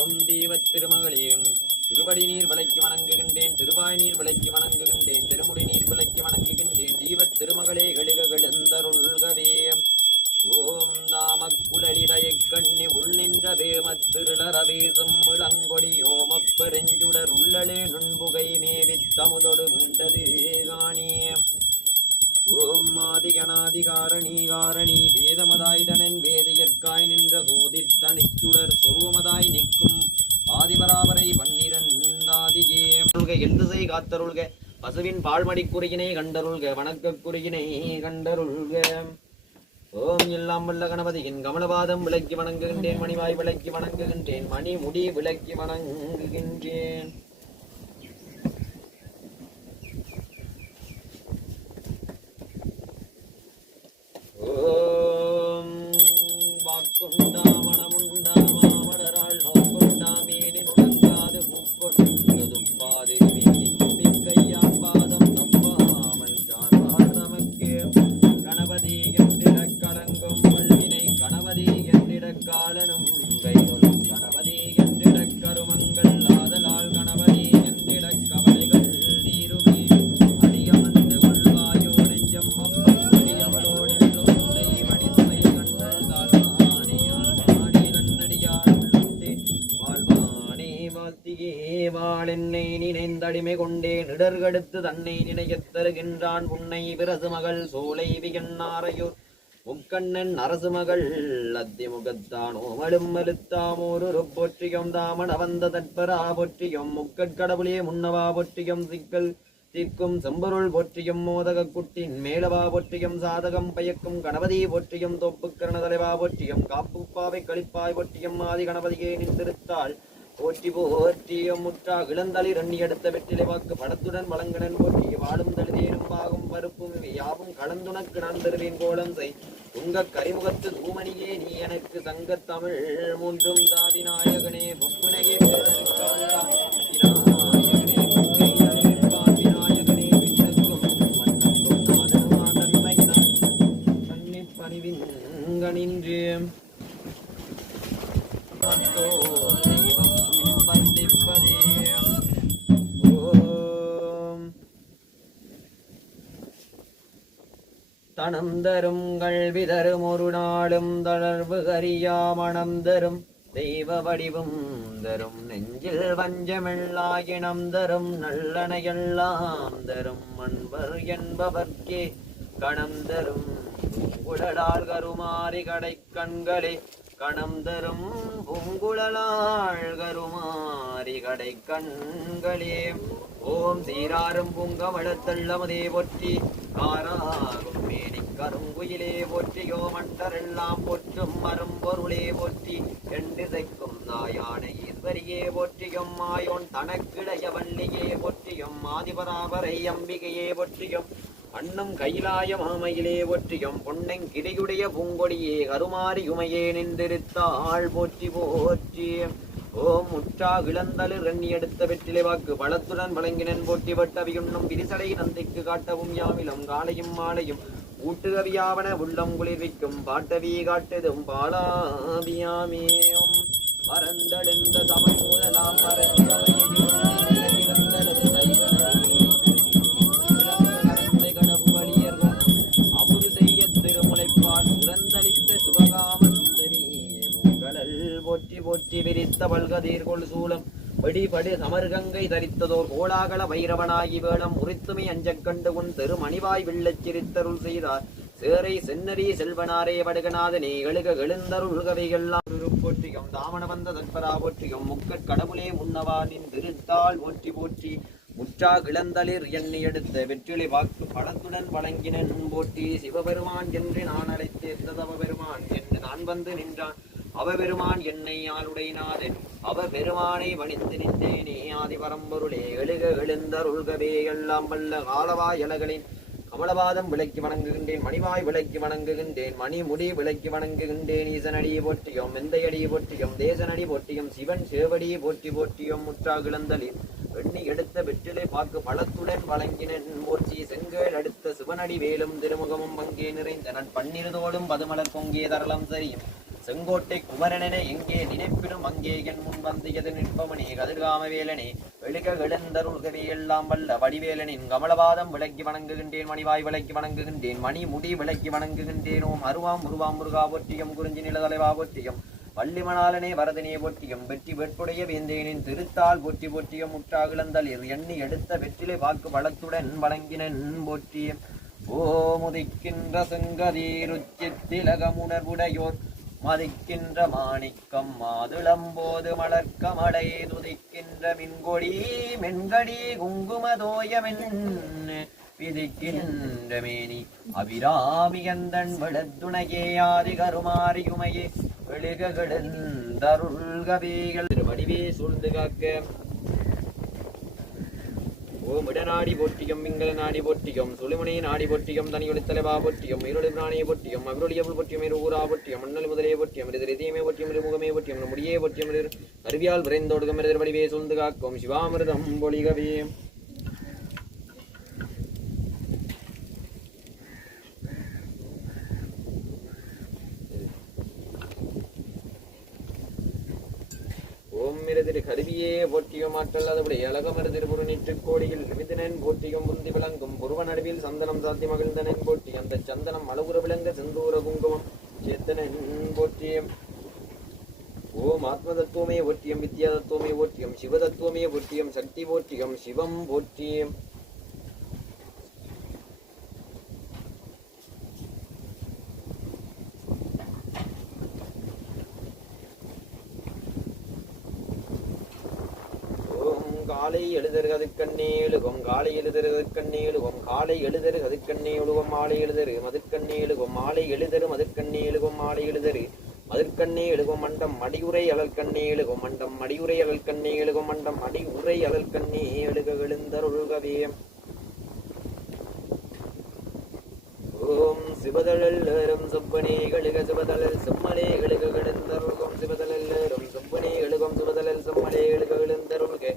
ஓம் தீவத் திருமகளே திருவடி நீர் விலைக்கு வணங்குகின்றேன் திருவாய் நீர் விலைக்கு வணங்குகின்றேன் திருமுடி நீர் விலைக்கு வணங்குகின்றேன் தீபத் திருமகளே கழுகழுந்தருள்கவே ஓம் தாமக்குழலிதயக் கண்ணி உள்நின்ற வேமத் திருளரவேசும் இளங்கொடி ஓமப் பெருஞ்சுடர் உள்ளலே நுண்புகை மேவித் தமுதொடு மீண்டது காணியம் ஓம் ஆதிகணாதிகாரணி காரணி வேதமதாய்தனன் வேதியற்காய் நின்ற சோதித்தனிச்சுடர் சொருவமதாய் நிற்கும் ஆதிபராபரை பன்னிரண்டாதிகே அருள்க எல்திசை காத்தருள்க? பசுவின் பால்மடி குறியினை கண்டருள்க வணக்கக் குறியினை கண்டருள்க. ஓம் எல்லாம் வல்ல கணபதியின் கமலபாதம் விளக்கி வணங்குகின்றேன் மணிவாய் விளக்கி வணங்குகின்றேன் மணி முடி விளக்கி வணங்குகின்றேன். அடிமை கொண்டே நிடர்கடுத்து தன்னை நினையத் தருகின்றான் உன்னை விரசு மகள் சோலை வியன்னாரையூர் முக்கண்ணன் அரசு மகள் அத்திமுகத்தான்? ஓமலும் மலுத்தாமோரு போற்றியும் தாமன் அவந்த தற்பரா போற்றியும் முக்கட்கடவுளே முன்னவா பொற்றியம் சிக்கல் தீர்க்கும் செம்பொருள் பொற்றியும் மோதக குட்டின் மேலவா போற்றியும் சாதகம் பயக்கும் கணபதி போற்றியும் தோப்புக்கரண தலைவா பொற்றியும் காப்புப்பாவை கழிப்பாய் பொற்றியும் ஆதி கணபதியே நின்றிருத்தாள் போற்றி போற்றிய முற்றா இளந்தளி ரண்ணி எடுத்த வெற்றிலை வாக்கு படத்துடன் வழங்கனன் போற்றி வாழும் தழுதேனும் பாகும் பருப்பும் இவை யாவும் கலந்துனக்கு நான் தருவேன் கோலம் செய் உங்க கரிமுகத்து தூமணியே நீ எனக்கு சங்கத் தமிழ் மூன்றும் தாதி நாயகனே பொப்புனையே பேரருக்கவல்லாம் தனம் தரும் கல்வி தரும் ஒரு நாளும் தளர்வு கரியா மனம் தரும். தெய்வ வடிவும் தரும் நெஞ்சில் வஞ்சமில்லாயினம் தரும் நல்லனையெல்லாம் தரும். அன்பர் என்பவர்க்கே கணம் தரும். பூங்குழலால் கருமாறி கடை கண்களே கணம் தரும். பூங்குழலாள் கருமாறி கடை கண்களே ஓம் சீராரும் பூங்கமழத்தள்ளமதே போற்றி. காராகும் மேனி கருங்குயிலே போற்றியோ மண்டரெல்லாம் போற்றும் மரும்பொருளே போற்றி. எண்டிசைக்கும் நாயான ஈஸ்வரியே போற்றியும் மாயோன் தனக்கிடைய வள்ளியே போற்றியும் ஆதிபராபரை அம்பிகையே போற்றியும் அன்னம் கைலாய மாமையிலே ஒற்றியும் பொன்னெங் கிடையுடைய பூங்கொடியே கருமாரி உமையே நின்றிருத்தாள் போற்றி போற்றி. ஓம் முற்றா இளந்தலு ரண்ணி எடுத்த வெற்றிலை வாக்கு வளத்துடன் வழங்கினன் போட்டி வட்டவியுண்ணும் விரிசலை நந்தைக்கு காட்டவும் யாமிலும் காலையும் மாலையும். ஊட்டுகவியாவன உள்ளம் குளிர்விக்கும் பாட்டவி காட்டுதும் பாலாவியாமியும். பரந்தெழுந்த தமிழ் முதலாம் அமுது போற்றி விரித்த பல்கதீர்கொள் சூலம். வெடிபடு சமர்கங்கை தரித்ததோர் கோலாகல வைரவனாகி வேளம் உரித்துமை அஞ்சக் கண்டு உன் தெருமணிவாய் வில்லச் சிரித்தருள் செய்தார். சேரை சென்னரி செல்வனாரே வடுகநாதனே எழுக எழுந்தருள்கவைகள்லாம் போற்றியும் தாமணவந்த தற்பரா போற்றியும் முக்கட் கடவுளே முன்னவா நின் திருத்தாள் போற்றி போற்றி. முற்றா கிளந்தளிர் எண்ணி எடுத்த வெற்றிலை வாக்கு படத்துடன் வழங்கினன் போற்றி சிவபெருமான் என்று நான் அழைத்தேர்ந்த தவபெருமான் என்று நான் வந்து நின்றான். அவபெருமான் என்னை ஆளுடைனாதன் அவ பெருமானை நின்றேனே ஆதிபரம்பொருளே. எழுக எழுந்தருள்கவே எல்லாம் வல்ல காலவாயலகளின் கமலபாதம் விளக்கி வணங்குகின்றேன் மணிவாய் விளக்கி வணங்குகின்றேன் மணிமுடி விளக்கி வணங்குகின்றேன் ஈசனடியை போற்றியும் மெந்தையடியை போற்றியும் தேசனடி போற்றியும் சிவன் சேவடியை போற்றி போற்றியும் முற்றா கிளந்தலில் வெண்ணி எடுத்த வெற்றிலை பாக்கு பழத்துடன் வழங்கினன். போற்றி செங்கல் அடுத்த சிவனடி வேலும் திருமுகமும் பங்கே நிறைந்தனன். பன்னிருதோடும் பதுமலர் பொங்கே தரலம் சரியும். செங்கோட்டை குமரனென எங்கே நினைப்பிடும் அங்கே என் முன் வந்தியது நிற்பமணி கதிர்காம வேலனே எழுக எழுந்தருள்கவே எல்லாம் வல்ல வடிவேலனின் கமலபாதம் விளக்கி வணங்குகின்றேன் மணிவாய் விளக்கி வணங்குகின்றேன் மணி முடி விளக்கி வணங்குகின்றேன்? ஓம் அருவாம் உருவாம் முருகா போற்றியும் குறிஞ்சி நிலதலைவா போற்றியும் வள்ளிமணாலனே வரதனே போற்றியும் வெற்றி வெட்புடைய வேந்தேனின் திருத்தால் போற்றி போற்றியும் முற்றாகிழந்தளிர் எண்ணி எடுத்த வெற்றிலை வாக்கு வளத்துடன் வழங்கினன் போற்றியும் ஓமுதிக்கின்ற செங்கதீருச்சித்திலகமுணர்வுடையோர் மதிக்கின்ற மாணிக்கம் மாதுளம்போது மலர்க்கமடை துதிக்கின்ற மின்கொடி மென்கடி குங்குமதோயமென் விதிக்கின்ற மேனி அபிராமியந்தன் விளத்துணையே ஆதி கருமாரியுமையே. எழுககளந்தருள்கவேகள் வடிவே சூழ்ந்து காக்க ஓம் இடநாடி போற்றியும் மிங்கல நாடி போற்றியும் சுழிமுனை நாடி போற்றியும் தனியொளி தலைவா போற்றியும் இருளி பிராணியை போற்றியும் அவிரொளியவள் இரு ஊரா போற்றியும் மண்ணல் முதலே போற்றியும் இருதர் இதயமே இரு முகமே போற்றியும் முடியே போற்றியும் இரு அருவியால் விரைந்தோடுகம் இருதர் வடிவே சூழ்ந்து காக்கும் சிவாமிர்தம் பொலிகவே ஓம் மிருதிரு கருவியே போற்றியும் ஆற்றல் அதுபடி அழகமருதிரு புறநீற்று கோடியில் விதினன் போற்றியும் முந்தி விளங்கும் புருவ நடுவில் சந்தனம் சாத்தி மகிழ்ந்தனன் போற்றி அந்த சந்தனம் அழகுர விளங்க செந்தூர குங்குமம் சேத்தனன் போற்றியம். ஓம் ஆத்ம தத்துவமே போற்றியம் வித்யா தத்துவமே போற்றியம் சிவ தத்துவமே போற்றியம் சக்தி போற்றியம் சிவம் போற்றியம் ஓம் காலை எழுதரு கதுக்கண்ணே எழுகும் காலை எழுதரு கண்ணி எழுகும் காலை எழுதரு கதுக்கண்ணே எழுகும் மாலை எழுதரு மதுக்கண்ணி எழுகும் மாலை எழுதரு மதுக்கண்ணி எழுகும் மாலை எழுதரு மதுக்கண்ணி எழுகும் மண்டம் மடியுரை அழல் கண்ணே எழுகும் மண்டம் மடியுரை அழல் கண்ணே எழுகும் மண்டம் மடியுரை அழல் கண்ணே எழுக எழுந்தருள்கவே. ஓம் சிவதழல்லும் சொப்பனே எழுக சிவதழல் செம்மலே எழுக எழுந்தருள்கும் சிவதழல்லும் சொப்பனே எழுகும் சிவதழல் செம்மலே எழுக எழுந்தருள்க.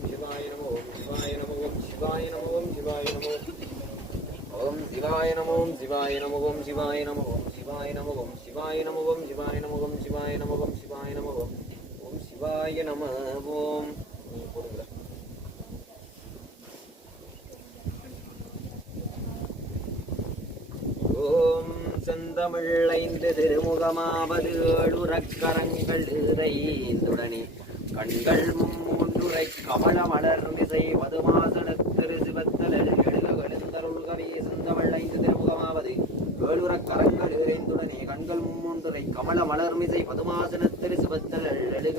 நமகம் சிவாய நமகம் சிவாய நமகம் சிவாய நமகம் ஓம் சிவாய நமோம் சிவாய நமகம் சிவாய நமகம் சிவாய நமகம் சிவாய நமகம் சிவாய நமகம் சிவாய நமகம் சிவாய நமகம் ஓம் சிவாய நம ஓம். நீ போடுங்க ஓம் செந்தமிழ் ஐந்து திருமுகமாவது ஏழுரக்கரங்கள் இறைந்துடனே கண்கள் முன்முன்றுரை கமல மலர் மிசை மதுமாசன திரு சிவத்தல் எழுந்தருள் கவி சிந்தவள் ஐந்து திருமுகமாவது வேலுற கரங்கள் இறைந்துடனே கண்கள் முன்முன்றுரை கமல மலர்மிசை மிசை மதுமாசன திரு சிவத்தல் எழுக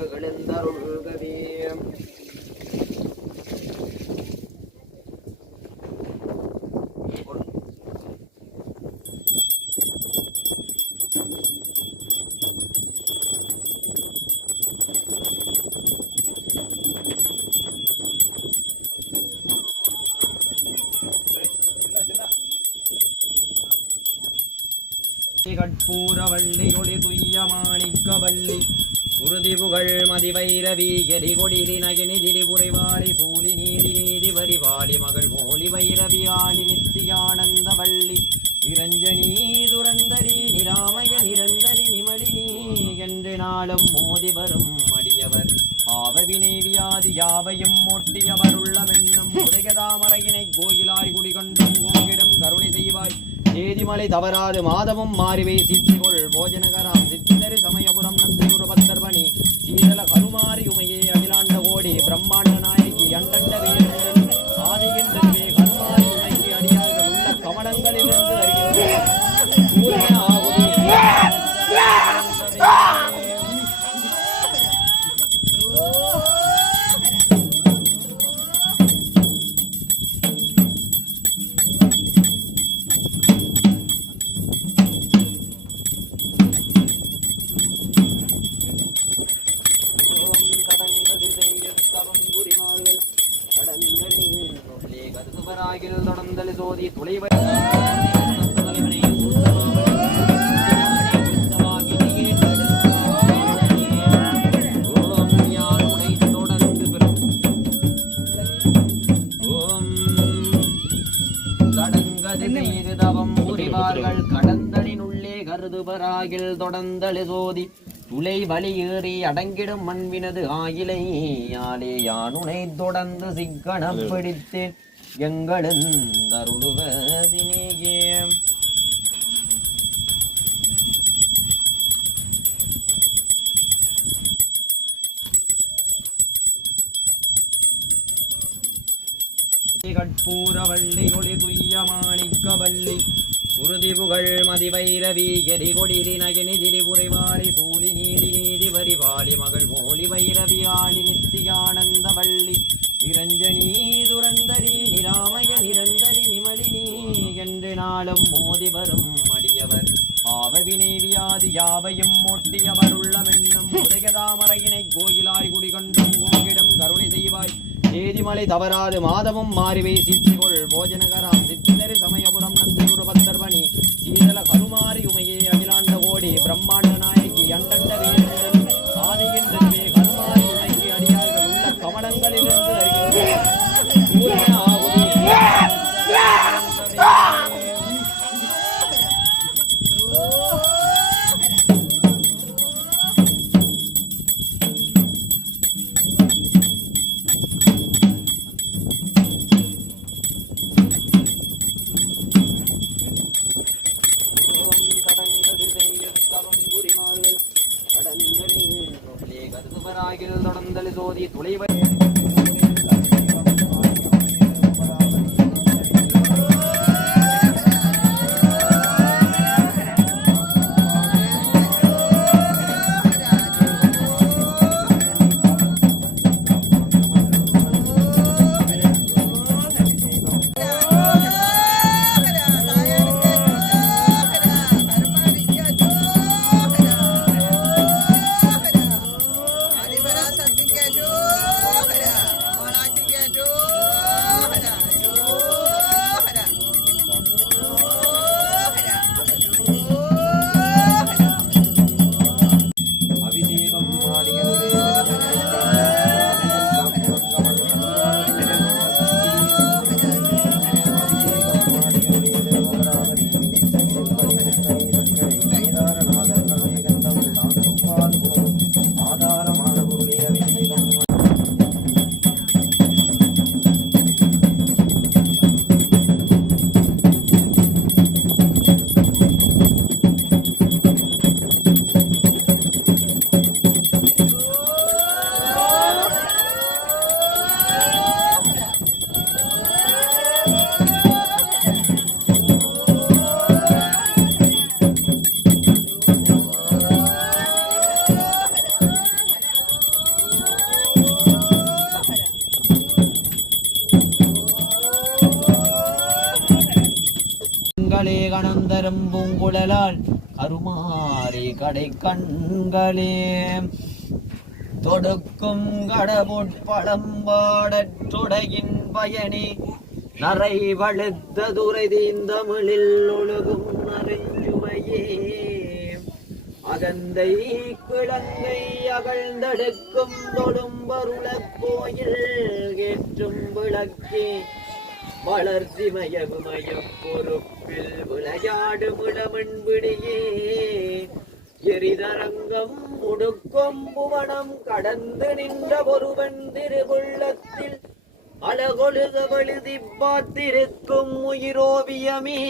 ஒளி துய்ய மாணிக்கவள்ளி சுருதி புகழ் மதிவைரவி எரி கொடிரி நகினி திரிபுரைவாரி சூழி நீதி நீதி வரிவாளி மகள் மோழி வைரவி ஆளி நித்தியானந்த வள்ளி நிரஞ்சனி துரந்தரி நிராமய நிரந்தரி நிமலினி என்று நாளும் மோதி வரும் அடியவர். பாவவினை வியாதி யாவையும் மொட்டியவர் உள்ளமென்னும் உதயதாமரையினை கோயிலாய் குடிகொண்டும் கோங்கிடம் கருணை செய்வாய். ஏதிமலை தவறாது மாதமும் மாறிவே சித்திகொள். போஜனகராம் சித்திதரி சமயபுரம் நந்திகுரு பத்தர்பணி. சீதல கருமாரி தடங்கது தவம் புரிவார்கள் கடந்தனின் உள்ளே கருதுபராகில் தொடர்ந்தல் சோதி. துளை வலி ஏறி அடங்கிடும் மண்வினது ஆயிலை. யாலே யானுனை தொடர்ந்து சிக்கனம் பிடித்தேன். எங்களும் கட்பூர வள்ளி கொடி துய்ய மாணிக்க வள்ளி. சுருதி புகழ் மதிவைரவி எரி கொடிரி நகினி திரிபுரைவாரி சூழி நீலி நீதி வரிவாளி மகள் மோழி வைரவி ஆளி நித்தியானந்த வள்ளி. நிரஞ்சனி துரந்தரி நிராமய நிரந்தரி நிமலினி என்று நாளும் மோதி வரும் அடியவர். பாவவினை வியாதி யாவையும் மொட்டியவர் உள்ளமென்னும் உதயதாமரையினை கோயிலாய் குடிகொண்டும் கோங்கிடம் கருணை செய்வாய். ஏதிமலை தவறாது மாதமும் மாறிவை. சித்திகொள் போஜனகராம் சித்திதரி சமயபுரம் நந்திகுரு பத்தர்வணி சீதல கருமாரி உமையே. கடை கண்களே. தொடுக்கும் கடவுட்பழம் பாடற்றுடையின் பயனே. நரை வழுத்த துரை தீந்தமிழில் ஒழுகும் நெருஞ்சுவையே அகந்தை கிழங்கை அகழ்ந்தெடுக்கும் தொடும்பருளக் கோயில் ஏற்றும் விளக்கே. வளர்ச்சி மயகுமய பொறுப்பில் விளையாடும் இடமண் விடியே. எரிதரங்கம் முடுக்கும் புவனம் கடந்து நின்ற ஒருவன் திருவுள்ளத்தில் அழகொழுக வழுதி பார்த்திருக்கும் உயிரோவியமே.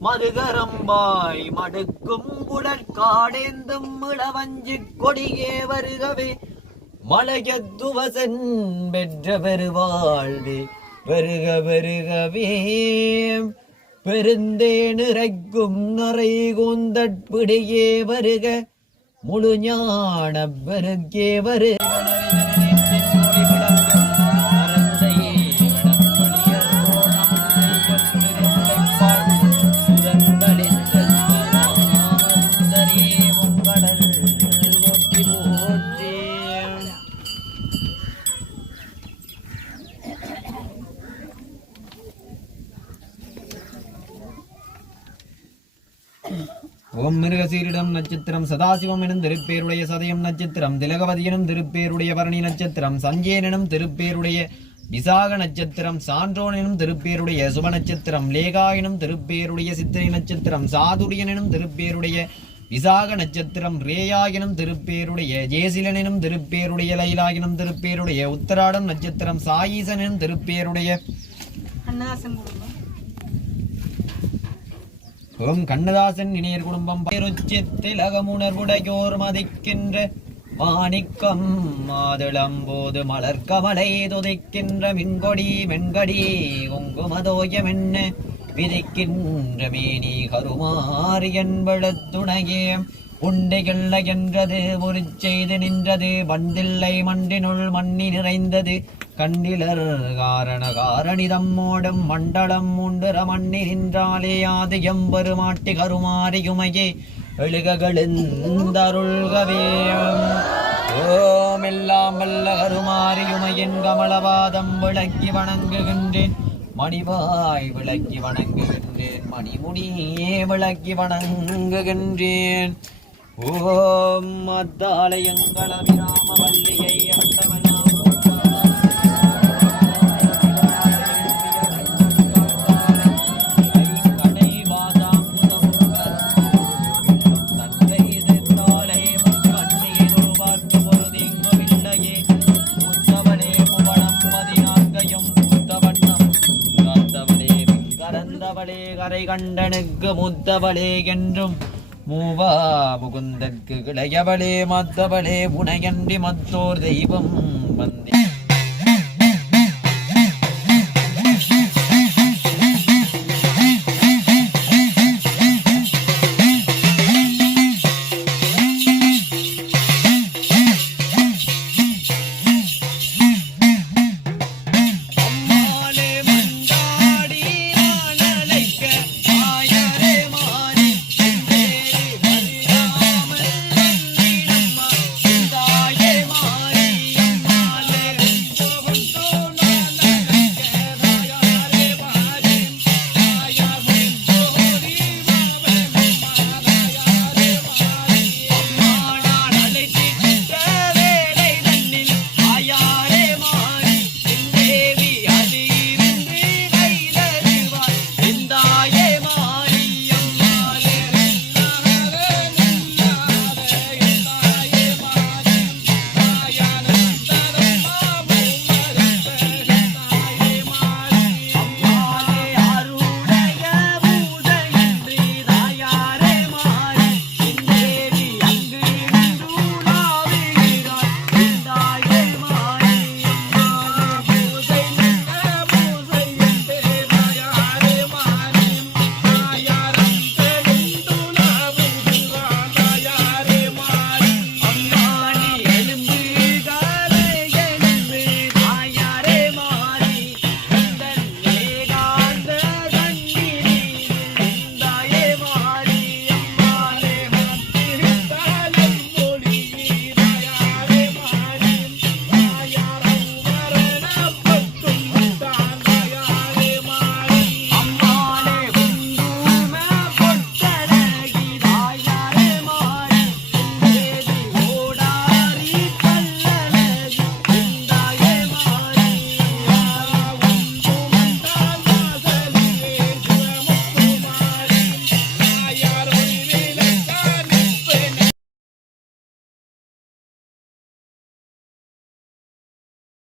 மதுகரம்பாய் மடுக்கும் புடற்காடேந்தும் இளவஞ்சி கொடியே வருகவே. மலையத்துவசன் பெற்ற பெருவாழ்வே வருக வருகவே. பெருந்தேனிறைக்கும் நரை கூந்தற்பிடியே வருக. முழு ஞானப்பெருக்கே வருக. ஓம் மிருகசீரிடம் நட்சத்திரம் சதாசிவம் எனும் திருப்பேருடைய சதயம் நட்சத்திரம் திலகவதி எனும் திருப்பேருடைய பரணி நட்சத்திரம் சஞ்சயனும் திருப்பேருடைய விசாக நட்சத்திரம் சான்றோன் எனும் திருப்பேருடைய சுப நட்சத்திரம் லேகா எனும் திருப்பேருடைய சித்திரை நட்சத்திரம் சாதுரியன் எனும் திருப்பேருடைய விசாக நட்சத்திரம் ரேயாயினும் திருப்பேருடைய ஜேசிலனினும் திருப்பேருடைய லைலாயினும் திருப்பேருடைய உத்தராடம் நட்சத்திரம் சாயீசனும் திருப்பேருடைய ஓம் கண்ணதாசன் இணையர் குடும்பம் பேருச்சித்தில் மதிக்கின்ற மாணிக்கம் மாதுளம்போது மலர்கமலை துதிக்கின்ற மின்கொடி மென்கடி குங்குமதோயம் என்ன விதிக்கின்ற மேனி கருமாறு என்பழுத்துணையே உண்டைகள்ல என்றது ஒரு செய்து நின்றது வந்தில்லை மண்டினுள் மண்ணி நிறைந்தது. கண்ணிலர் காரண காரணிதம் காரணிதம்மோடும் மண்டலம் உண்டுர மண்ணி நின்றாலே ஆதியம் பெருமாட்டி கருமாறியுமையே. எழுககளெந்தருள்கவே ஓம் எல்லாம் வல்ல கருமாறியுமையின் கமலவாதம் விளக்கி வணங்குகின்றேன். மணிவாய் விளக்கி வணங்குகின்றேன். மணிமுடியே விளக்கி வணங்குகின்றேன். ஓம் அத்தாலயங்கள விராம வல்லியை கண்டனுக்கு முத்தவளே என்றும் மூவா முகுந்தற்கு கிளையவளே மத்தவளே புனையன்றி மத்தோர் தெய்வம்.